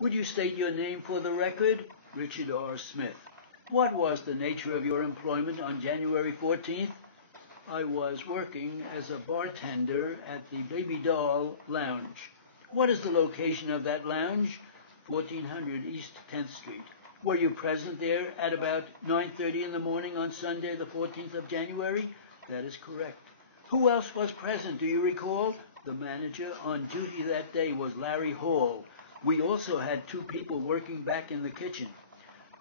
Would you state your name for the record? Richard R. Smith. What was the nature of your employment on January 14th? I was working as a bartender at the Baby Doll Lounge. What is the location of that lounge? 1400 East 10th Street. Were you present there at about 9:30 in the morning on Sunday, the 14th of January? That is correct. Who else was present, do you recall? The manager on duty that day was Larry Hall. We also had two people working back in the kitchen.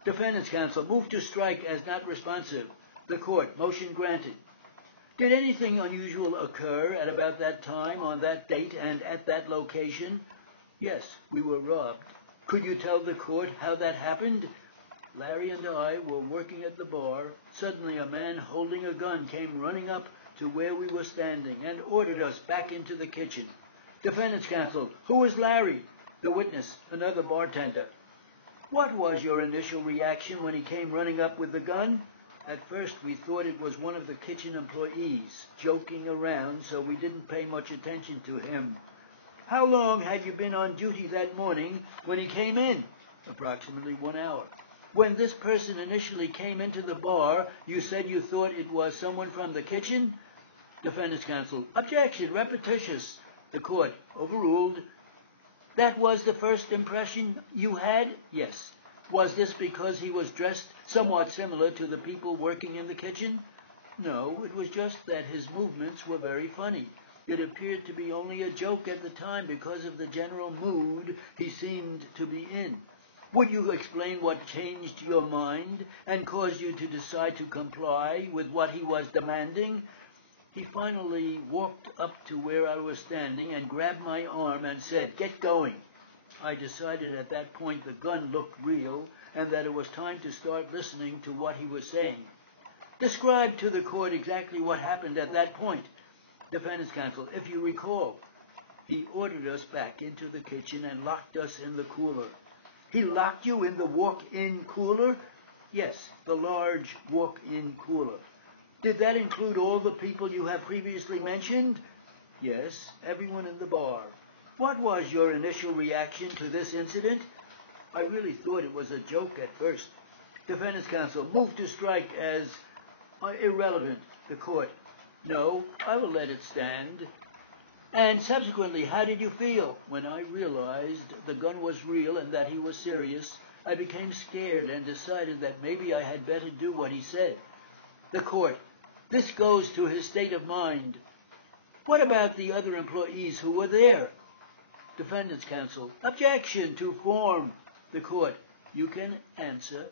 Defendant's counsel, move to strike as not responsive. The court, motion granted. Did anything unusual occur at about that time, on that date, and at that location? Yes, we were robbed. Could you tell the court how that happened? Larry and I were working at the bar. Suddenly a man holding a gun came running up to where we were standing and ordered us back into the kitchen. Defendant's counsel, who is Larry? The witness, another bartender. What was your initial reaction when he came running up with the gun? At first we thought it was one of the kitchen employees, joking around, so we didn't pay much attention to him. How long had you been on duty that morning when he came in? Approximately 1 hour. When this person initially came into the bar, you said you thought it was someone from the kitchen? Defendant's counsel, objection, repetitious. The court, overruled. That was the first impression you had? Yes. Was this because he was dressed somewhat similar to the people working in the kitchen? No, it was just that his movements were very funny. It appeared to be only a joke at the time because of the general mood he seemed to be in. Would you explain what changed your mind and caused you to decide to comply with what he was demanding? He finally walked up to where I was standing and grabbed my arm and said, "Get going." I decided at that point the gun looked real and that it was time to start listening to what he was saying. Describe to the court exactly what happened at that point. Defendant's counsel, if you recall, he ordered us back into the kitchen and locked us in the cooler. He locked you in the walk-in cooler? Yes, the large walk-in cooler. Did that include all the people you have previously mentioned? Yes, everyone in the bar. What was your initial reaction to this incident? I really thought it was a joke at first. Defendant's counsel, move to strike as irrelevant. The court, no, I will let it stand. And subsequently, how did you feel? When I realized the gun was real and that he was serious, I became scared and decided that maybe I had better do what he said. The court, this goes to his state of mind. What about the other employees who were there? Defendant's counsel, objection to form. The court, you can answer.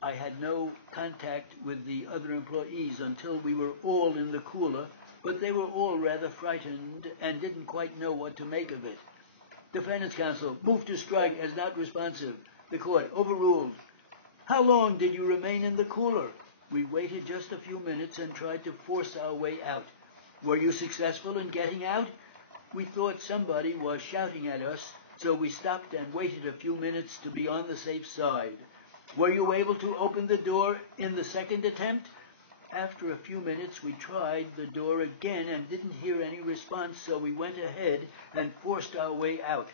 I had no contact with the other employees until we were all in the cooler, but they were all rather frightened and didn't quite know what to make of it. Defendant's counsel, move to strike as not responsive. The court, overruled. How long did you remain in the cooler? We waited just a few minutes and tried to force our way out. Were you successful in getting out? We thought somebody was shouting at us, so we stopped and waited a few minutes to be on the safe side. Were you able to open the door in the second attempt? After a few minutes, we tried the door again and didn't hear any response, so we went ahead and forced our way out.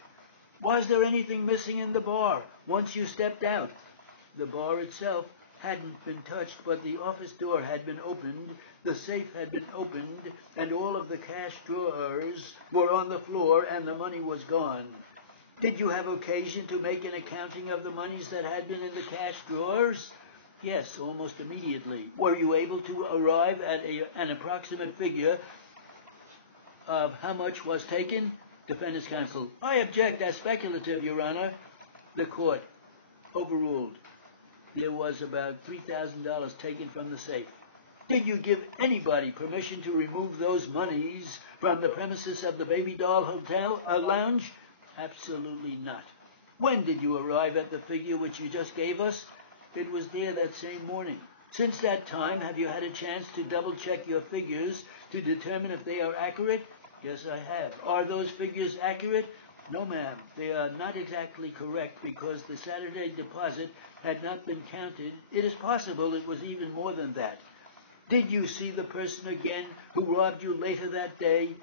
Was there anything missing in the bar once you stepped out? The bar itself hadn't been touched, but the office door had been opened, the safe had been opened, and all of the cash drawers were on the floor and the money was gone. Did you have occasion to make an accounting of the monies that had been in the cash drawers? Yes, almost immediately. Were you able to arrive at an approximate figure of how much was taken? Defendant's counsel, I object as speculative, Your Honor. The court, overruled. There was about $3,000 taken from the safe. Did you give anybody permission to remove those monies from the premises of the Baby Doll Hotel Lounge? Absolutely not. When did you arrive at the figure which you just gave us? It was there that same morning. Since that time, have you had a chance to double-check your figures to determine if they are accurate? Yes, I have. Are those figures accurate? No, ma'am. They are not exactly correct because the Saturday deposit had not been counted. It is possible it was even more than that. Did you see the person again who robbed you later that day?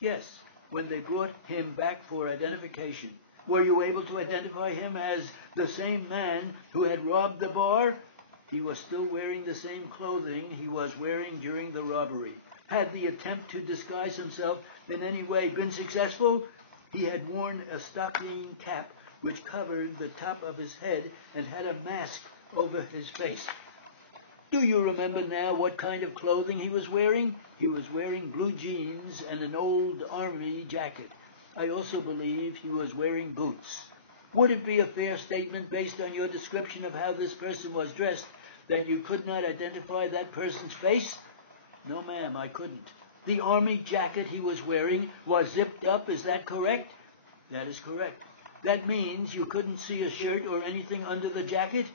Yes, when they brought him back for identification. Were you able to identify him as the same man who had robbed the bar? He was still wearing the same clothing he was wearing during the robbery. Had the attempt to disguise himself in any way been successful? He had worn a stocking cap which covered the top of his head and had a mask over his face. Do you remember now what kind of clothing he was wearing? He was wearing blue jeans and an old army jacket. I also believe he was wearing boots. Would it be a fair statement, based on your description of how this person was dressed, that you could not identify that person's face? No, ma'am, I couldn't. The army jacket he was wearing was zipped up, is that correct? That is correct. That means you couldn't see a shirt or anything under the jacket?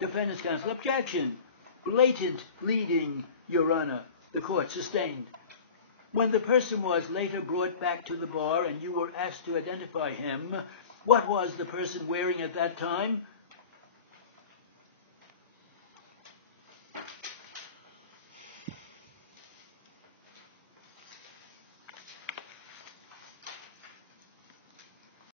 Defendant's counsel, objection. Blatant leading, Your Honor. The court sustained. When the person was later brought back to the bar and you were asked to identify him, what was the person wearing at that time?